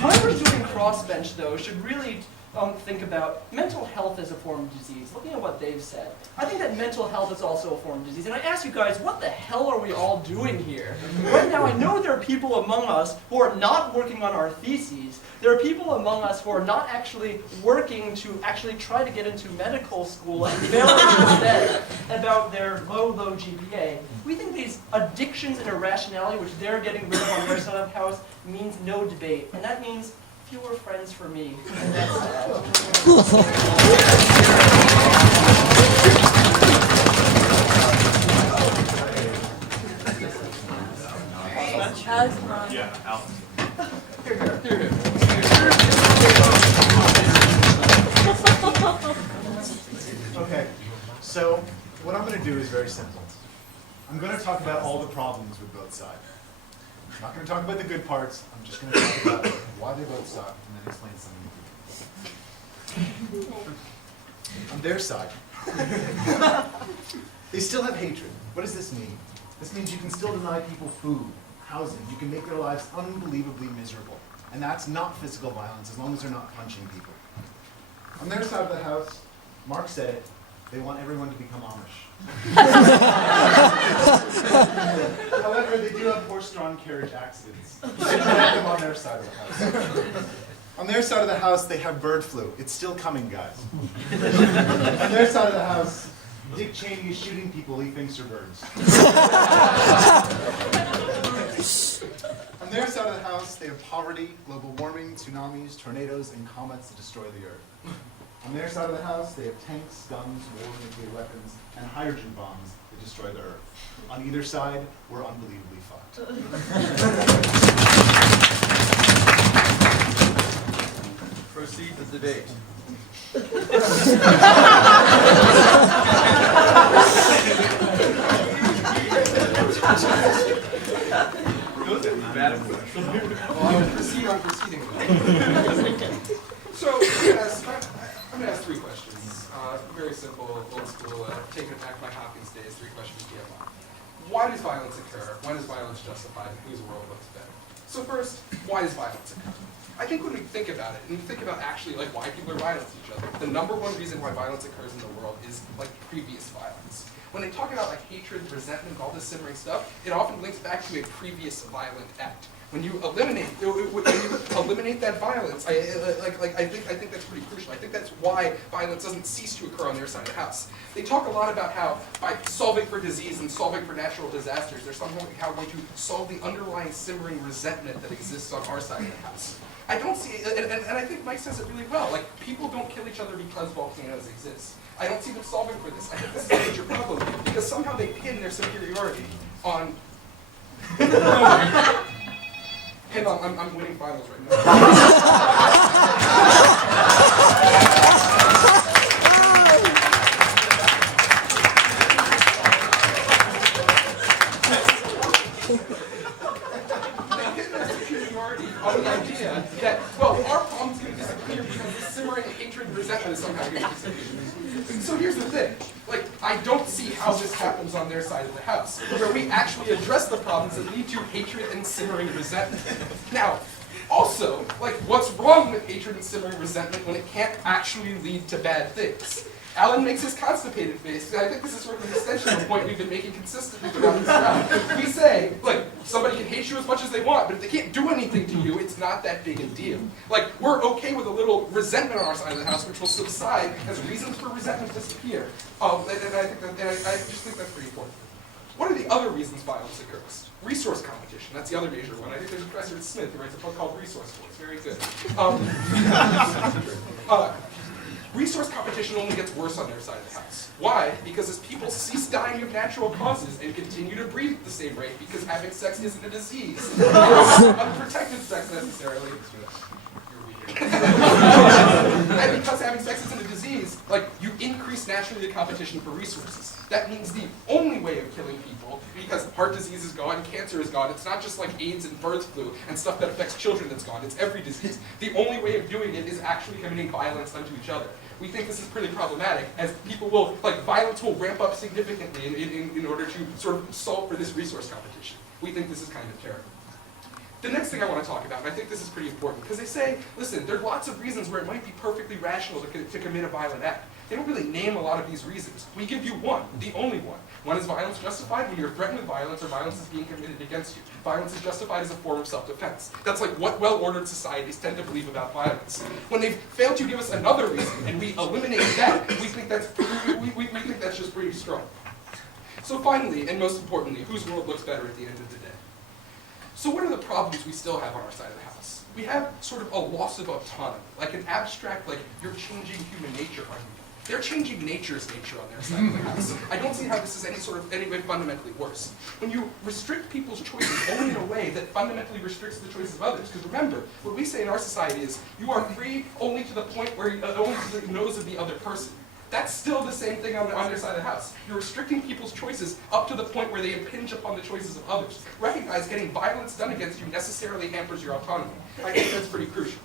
Whoever's doing crossbench, though, should really think about mental health as a form of disease. Looking at what they've said, I think that mental health is also a form of disease. And I ask you guys, what the hell are we all doing here? Right now, I know there are people among us who are not working on our theses. There are people among us who are not actually working to actually try to get into medical school and fail instead about their low GPA. We think these addictions and irrationality, which they're getting rid of on their side of the house, means no debate. And that means fewer friends for me, and that's sad. Alex, Yeah, Alex. Okay, so what I'm going to do is very simple. I'm going to talk about all the problems with both sides. I'm not going to talk about the good parts. I'm just going to talk about why they both suck and then explain something. On their side, they still have hatred. What does this mean? This means you can still deny people food, housing. You can make their lives unbelievably miserable. And that's not physical violence as long as they're not punching people. On their side of the house, Mark said it, they want everyone to become Amish. However, they do have horse-drawn carriage accidents. You should protect them on their side of the house. On their side of the house, they have bird flu. It's still coming, guys. On their side of the house, Dick Cheney is shooting people he thinks are birds. On their side of the house, they have poverty, global warming, tsunamis, tornadoes, and comets that destroy the earth. On their side of the house, they have tanks, guns, war, nuclear weapons, and hydrogen bombs that destroy the earth. On either side, we're unbelievably fucked. Proceed the debate. Proceed on proceeding. So, I'm going to ask 3 questions. Very simple, old school, taking it back by Hopkins days, 3 questions do you have on? Why does violence occur? When is violence justified? And whose world looks better? So first, why does violence occur? I think when we think about it, and we think about actually like why people are violent to each other, the number one reason why violence occurs in the world is like previous violence. When they talk about like hatred, resentment, all this simmering stuff, it often links back to a previous violent act. When you eliminate that violence, I think that's pretty crucial. I think that's why violence doesn't cease to occur on their side of the house. They talk a lot about how by solving for disease and solving for natural disasters, they're somehow going to solve the underlying simmering resentment that exists on our side of the house. I don't see, and I think Mike says it really well. Like people don't kill each other because volcanoes exist. I don't see them solving for this. I think this is a major problem because somehow they pin their superiority on. Hang on, I'm winning finals right now. They pin their superiority majority on the idea that, well, our problem's going to disappear because the simmering hatred and resentment is somehow going to disappear. So here's the thing. Like, I don't see how this happens on their side of the house, where we actually address the problems that lead to hatred and simmering resentment. Now, also, like, what's wrong with hatred and simmering resentment when it can't actually lead to bad things? Alan makes his constipated face, and I think this is sort of an extension of a point we've been making consistently throughout this round. We say, like, somebody can hate you as much as they want, but if they can't do anything to you, it's not that big a deal. Like, we're okay with a little resentment on our side of the house, which will subside as reasons for resentment disappear. And I just think that's pretty important. What are the other reasons violence occurs? Resource competition, that's the other major one. I think there's a professor at Smith who writes a book called Resource Wars, very good. Resource competition only gets worse on their side of the house. Why? Because as people cease dying of natural causes and continue to breathe at the same rate, because having sex isn't a disease, unprotected sex necessarily, and because having sex isn't a disease, like, you increase naturally the competition for resources. That means the only way of killing people, because heart disease is gone, cancer is gone, it's not just like AIDS and bird flu and stuff that affects children that's gone, it's every disease. The only way of doing it is actually committing violence unto each other. We think this is pretty problematic, as people will, like, violence will ramp up significantly in order to sort of solve for this resource competition. We think this is kind of terrible. The next thing I want to talk about, and I think this is pretty important, because they say, listen, there are lots of reasons where it might be perfectly rational to commit a violent act. They don't really name a lot of these reasons. We give you one, the only one. One is violence justified when you're threatened with violence or violence is being committed against you. Violence is justified as a form of self-defense. That's like what well-ordered societies tend to believe about violence. When they've failed to give us another reason and we eliminate that, we think that's just pretty strong. So finally, and most importantly, whose world looks better at the end of the day? So what are the problems we still have on our side of the house? We have sort of a loss of autonomy, like an abstract, like, you're changing human nature argument. They're changing nature's nature on their side of the house. I don't see how this is any way fundamentally worse. When you restrict people's choices only in a way that fundamentally restricts the choices of others, because remember, what we say in our society is, you are free only to the point where, only to the nose of the other person. That's still the same thing on their side of the house. You're restricting people's choices up to the point where they impinge upon the choices of others. Recognize getting violence done against you necessarily hampers your autonomy. I think that's pretty crucial.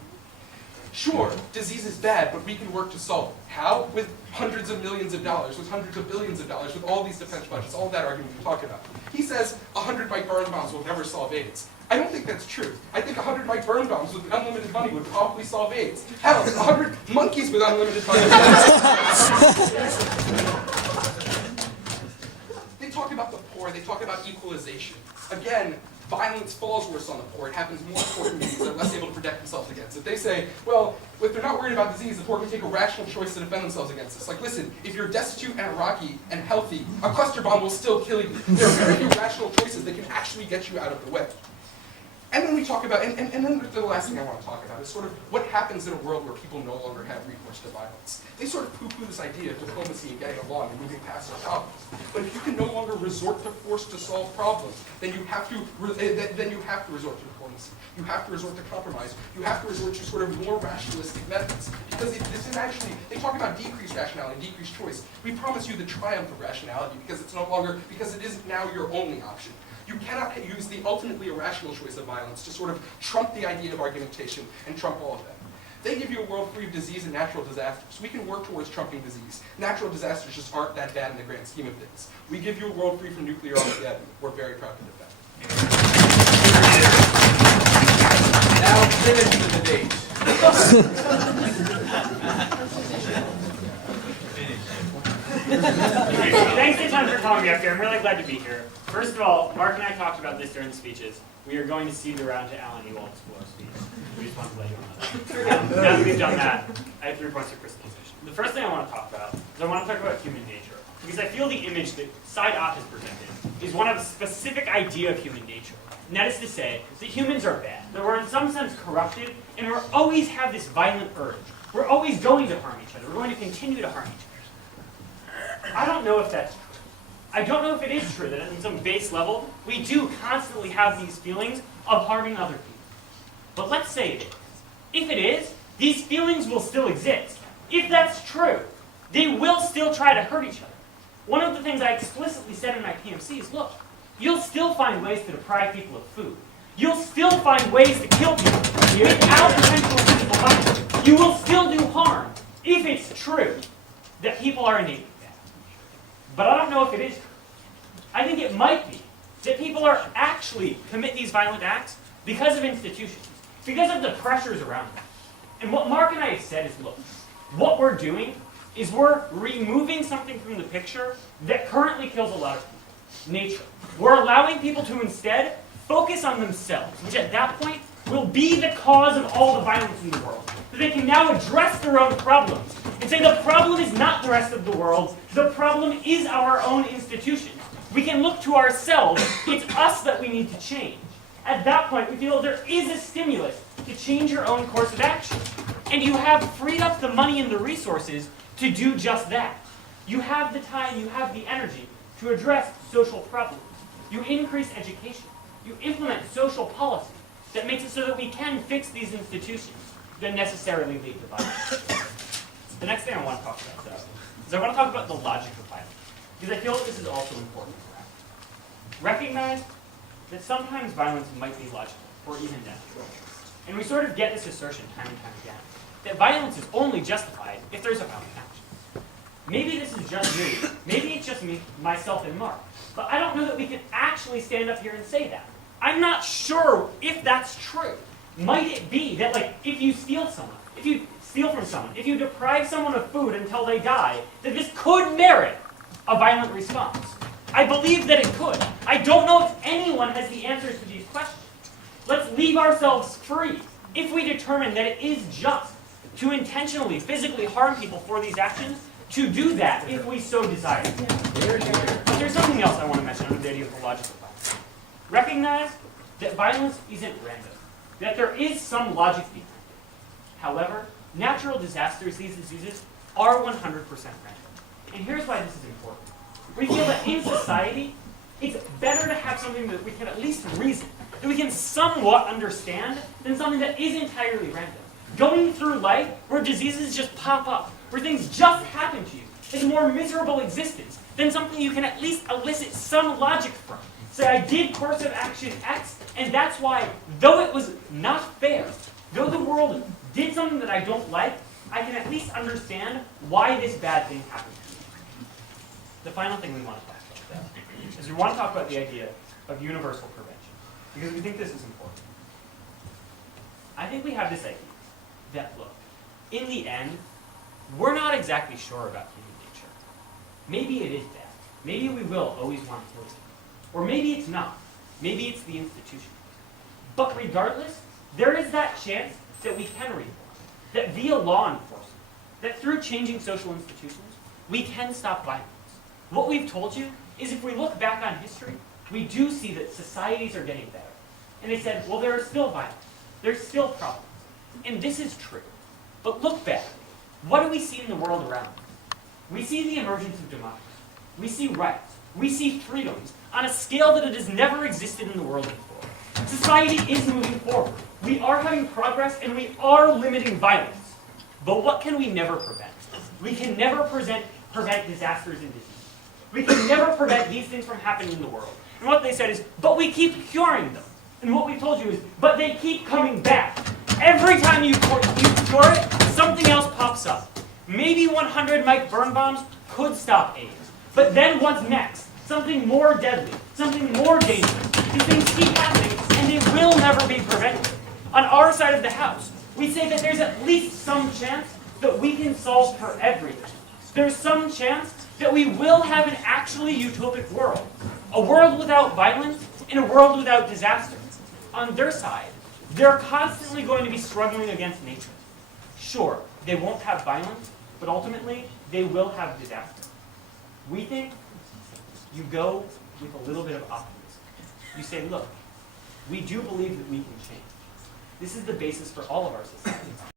Sure, disease is bad, but we can work to solve it. How? With hundreds of millions of dollars, with hundreds of billions of dollars, with all these defense budgets, all that argument we talk about. He says 100 Mike Birnbaums will never solve AIDS. I don't think that's true. I think 100 Mike Birnbaums with unlimited money would probably solve AIDS. Hell, 100 monkeys with unlimited money. They talk about the poor, they talk about equalization. Again, violence falls worse on the poor. It happens more in poor communities. They're less able to protect themselves against it. They say, well, if they're not worried about disease, the poor can take a rational choice to defend themselves against this. Like, listen, if you're destitute and Iraqi and healthy, a cluster bomb will still kill you. There are very few rational choices that can actually get you out of the way. And then we talk about, and then the last thing I want to talk about is sort of what happens in a world where people no longer have recourse to violence. They sort of poo-poo this idea of diplomacy and getting along and moving past our problems. But if you can no longer resort to force to solve problems, then you have to resort to diplomacy. You have to resort to compromise. You have to resort to sort of more rationalistic methods. Because this is actually, they talk about decreased rationality, decreased choice. We promise you the triumph of rationality because it's no longer, because it isn't now your only option. You cannot use the ultimately irrational choice of violence to sort of trump the idea of argumentation and trump all of that. They give you a world free of disease and natural disasters. We can work towards trumping disease. Natural disasters just aren't that bad in the grand scheme of things. We give you a world free from nuclear Armageddon. We're very proud to defend it. Now finish the debate. Thanks a ton for calling me up here. I'm really glad to be here. First of all, Mark and I talked about this during the speeches. We are going to cede the round to Alan Ewald's floor speech. We just want to let you know that. Now that we've done that, I have 3 points of crystallization. The first thing I want to talk about is I want to talk about human nature. Because I feel the image that Side Op has presented is one of a specific idea of human nature. And that is to say that humans are bad, that we're in some sense corrupted, and we always have this violent urge. We're always going to harm each other. We're going to continue to harm each other. I don't know if that's true. I don't know if it is true that at some base level, we do constantly have these feelings of harming other people. But let's say it is. If it is, these feelings will still exist. If that's true, they will still try to hurt each other. One of the things I explicitly said in my PMC is, look, you'll still find ways to deprive people of food. You'll still find ways to kill people without potential physical violence. You will still do harm if it's true that people are innately bad. But I don't know if it is true. I think it might be that people are actually commit these violent acts because of institutions, because of the pressures around them. And what Mark and I have said is, look, what we're doing is we're removing something from the picture that currently kills a lot of people, nature. We're allowing people to instead focus on themselves, which at that point will be the cause of all the violence in the world. So they can now address their own problems and say the problem is not the rest of the world, the problem is our own institutions. We can look to ourselves, it's us that we need to change. At that point, we feel there is a stimulus to change your own course of action. And you have freed up the money and the resources to do just that. You have the time, you have the energy to address social problems. You increase education. You implement social policy that makes it so that we can fix these institutions that necessarily lead to violence. The next thing I want to talk about, though, is I want to talk about the logic of violence. Because I feel that this is also important for us. Recognize that sometimes violence might be logical, or even natural. And we sort of get this assertion time and time again, that violence is only justified if there's a violent action. Maybe this is just me. Maybe it's just me, myself, and Mark. But I don't know that we can actually stand up here and say that. I'm not sure if that's true. Might it be that, like, if you steal someone, if you steal from someone, if you deprive someone of food until they die, that this could merit a violent response? I believe that it could. I don't know if anyone has the answers to these questions. Let's leave ourselves free if we determine that it is just to intentionally, physically harm people for these actions, to do that if we so desire. But there's something else I want to mention under the idea of the logic of violence. Recognize that violence isn't random, that there is some logic behind it. However, natural disasters, these diseases, are 100% random. And here's why this is important. We feel that in society, it's better to have something that we can at least reason, that we can somewhat understand, than something that is entirely random. Going through life where diseases just pop up, where things just happen to you, is a more miserable existence than something you can at least elicit some logic from. Say, I did course of action X, and that's why, though it was not fair, though the world did something that I don't like, I can at least understand why this bad thing happened to me. The final thing we want to talk about, though, is we want to talk about the idea of universal prevention, because we think this is important. I think we have this idea that, look, in the end, we're not exactly sure about human nature. Maybe it is bad. Maybe we will always want to kill people. Or maybe it's not. Maybe it's the institution. But regardless, there is that chance that we can reform, that via law enforcement, that through changing social institutions, we can stop violence. What we've told you is if we look back on history, we do see that societies are getting better. And they said, well, there is still violence. There's still problems. And this is true. But look back. What do we see in the world around us? We see the emergence of democracy. We see rights. We see freedoms on a scale that it has never existed in the world before. Society is moving forward. We are having progress and we are limiting violence. But what can we never prevent? We can never prevent disasters and disease. We can never prevent these things from happening in the world. And what they said is, but we keep curing them. And what we told you is, but they keep coming back. Every time you cure it, something else pops up. Maybe 100 Mike Birnbaums could stop AIDS. But then what's next? Something more deadly, something more dangerous. These things keep happening, and they will never be prevented. On our side of the house, we say that there's at least some chance that we can solve for everything. There's some chance that we will have an actually utopic world. A world without violence and a world without disaster. On their side, they're constantly going to be struggling against nature. Sure, they won't have violence, but ultimately, they will have disaster. We think you go with a little bit of optimism. You say, look, we do believe that we can change. This is the basis for all of our societies.